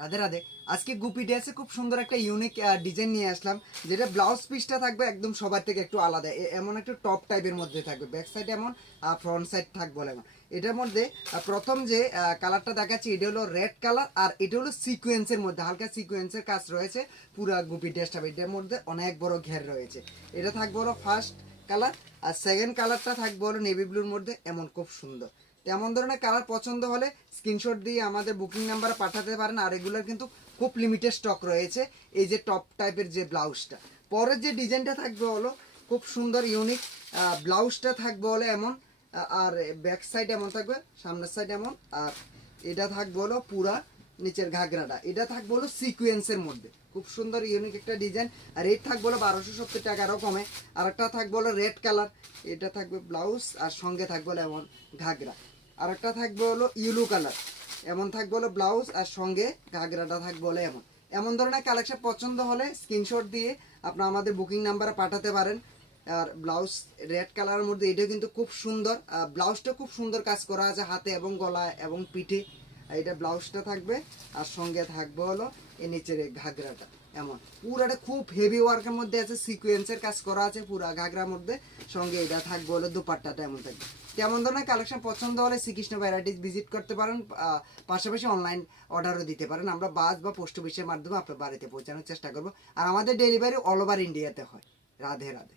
রাধে রাধে। আজকে গুপি ড্রেসে খুব সুন্দর একটা ইউনিক ডিজাইন নিয়ে আসলাম, যেটা ব্লাউজ পিসটা থাকবে একদম সবার থেকে একটু আলাদা। এমন একটা টপ টাইপের মধ্যে থাকবে, ব্যাক সাইড এমন, ফ্রন্ট সাইড থাকবে এমন। এটার মধ্যে প্রথম যে কালারটা দেখাচ্ছি এটা হলো রেড কালার, আর এটা হলো সিকোয়েন্সের মধ্যে হালকা সিকোয়েন্সের কাজ রয়েছে পুরো গুপি ড্রেসটা। এটার মধ্যে অনেক বড় ঘের রয়েছে। এটা থাকবে হলো ফার্স্ট কালার, আর সেকেন্ড কালারটা থাকবে হলো নেভি ব্লুর মধ্যে, এমন খুব সুন্দর। তেমন ধরনের কালার পছন্দ হলে স্ক্রিনশট দিয়ে আমাদের বুকিং নাম্বারে পাঠাতে পারেন। আর এগুলোর কিন্তু খুব লিমিটেড স্টক রয়েছে। এই যে টপ টাইপের যে ব্লাউজটা, পরের যে ডিজাইনটা থাকবে হলো খুব সুন্দর ইউনিক। ব্লাউজটা থাকবে হলো এমন, আর ব্যাক সাইড এমন থাকবে, সামনের সাইড এমন, আর এটা থাকবে হলো পুরা নিচের ঘাগরাটা, এটা থাকবে হলো সিকোয়েন্সের মধ্যে, খুব সুন্দর ইউনিক একটা ডিজাইন। আর রেট থাকবে হলো 1270 টাকা, আরও কমে। আর একটা থাকবে হলো রেড কালার, এটা থাকবে ব্লাউজ, আর সঙ্গে থাকবে হলো এমন ঘাগরা। আর একটা থাকবে হলো ইয়েলো কালার, এমন থাকবে হলো ব্লাউজ, আর সঙ্গে ঘাগরাটা থাকবে হলো এমন। এমন ধরনের কালেকশন পছন্দ হলে স্ক্রিনশট দিয়ে আপনার আমাদের বুকিং নাম্বারে পাঠাতে পারেন। আর ব্লাউজ রেড কালারের মধ্যে এটা কিন্তু খুব সুন্দর, ব্লাউজটা খুব সুন্দর কাজ করা আছে হাতে এবং গলায় এবং পিঠে। এটা ব্লাউজটা থাকবে, আর সঙ্গে থাকবে হলো এই নিচের ঘাগরাটা এমন। পুরাটা খুব হেভি ওয়ার্কের মধ্যে আছে, সিকোয়েন্সের কাজ করা আছে পুরা ঘাগরার মধ্যে। সঙ্গে এটা থাকবে হলো দুপাট্টাটা এমন থাকবে। তেমন ধরনের কালেকশন পছন্দ হলে শ্রীকৃষ্ণ ভ্যারাইটিস ভিজিট করতে পারেন, পাশাপাশি অনলাইন অর্ডারও দিতে পারেন। আমরা বাস বা পোস্ট অফিসের মাধ্যমে আপনার বাড়িতে পৌঁছানোর চেষ্টা করবো। আর আমাদের ডেলিভারি অল ওভার ইন্ডিয়াতে হয়। রাধে রাধে।